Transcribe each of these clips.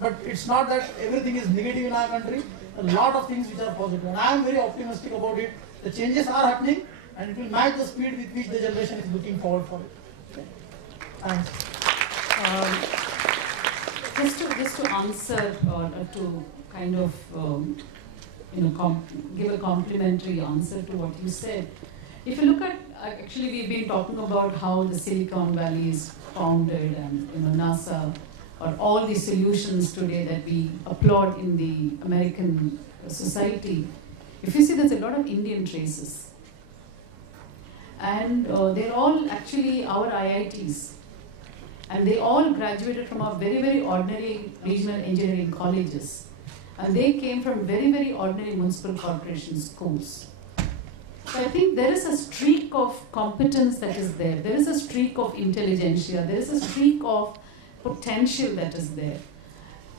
But it's not that everything is negative in our country. A lot of things which are positive. And I am very optimistic about it. The changes are happening and it will match the speed with which the generation is looking forward for it. Okay. Thanks. Just to answer or to kind of give a complimentary answer to what you said. If you look at, actually we've been talking about how the Silicon Valley is founded and NASA or all these solutions today that we applaud in the American society. If you see, there's a lot of Indian traces. And they're all actually our IITs. And they all graduated from our very, very ordinary regional engineering colleges. And they came from very, very ordinary municipal corporation schools. So I think there is a streak of competence that is there. There is a streak of intelligentsia. There is a streak of potential that is there.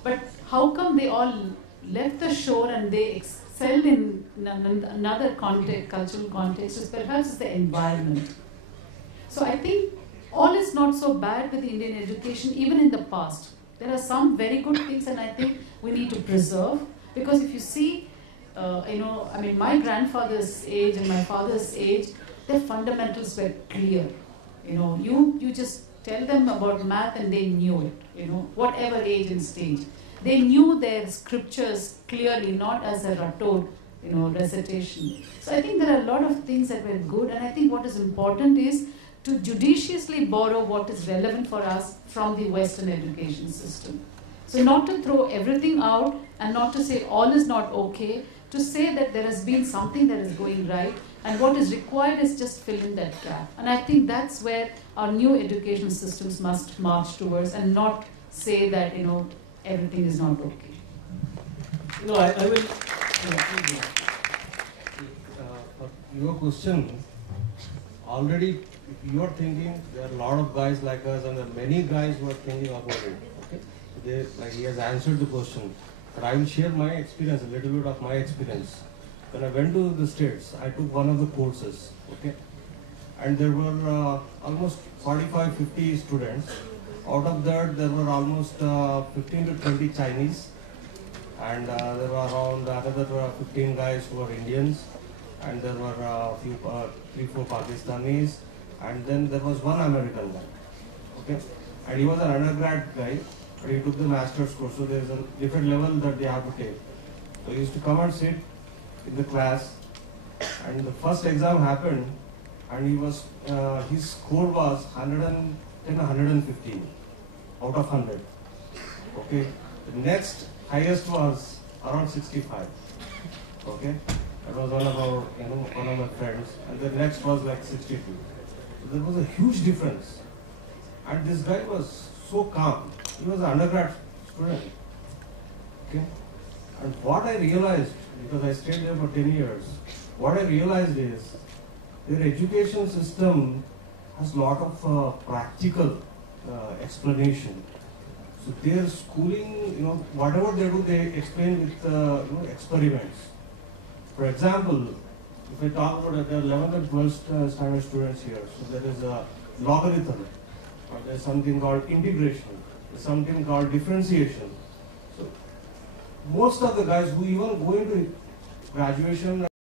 But how come they all left the shore and they excelled in another context, cultural context? Is perhaps the environment. So I think all is not so bad with Indian education, even in the past. There are some very good things, and I think we need to preserve. Because if you see, my grandfather's age and my father's age, their fundamentals were clear. You just tell them about math and they knew it, whatever age and stage. They knew their scriptures clearly, not as a rattled, recitation. So I think there are a lot of things that were good, and I think what is important is to judiciously borrow what is relevant for us from the Western education system. So not to throw everything out and not to say all is not okay, to say that there has been something that is going right, and what is required is just fill in that gap. And I think that's where our new education systems must march towards, and not say that, everything is not okay. I will, your question, already you are thinking, there are a lot of guys like us and there are many guys who are thinking about it. Okay? He has answered the question. But I will share my experience, a little bit of my experience. When I went to the States, I took one of the courses. Okay? And there were almost 45, 50 students. Out of that, there were almost 15 to 20 Chinese. And there were around another 15 guys who were Indians. And there were a few, 3-4 Pakistanis. And then there was one American guy. Okay? And he was an undergrad guy, but he took the master's course. So there's a different level that they have to take. So he used to come and sit in the class. And the first exam happened, and he was his score was 110, 115 out of 100. Okay? The next highest was around 65. Okay? That was one of our, one of my friends. And the next was like 62. So there was a huge difference. And this guy was so calm. He was an undergrad student. Okay? And what I realized, because I stayed there for 10 years, what I realized is their education system has a lot of practical explanation. So their schooling, whatever they do, they explain with experiments. For example, if I talk about the 11th and 12th standard students here, so there is a logarithm, or there's something called integration, there's something called differentiation. So most of the guys who even go into graduation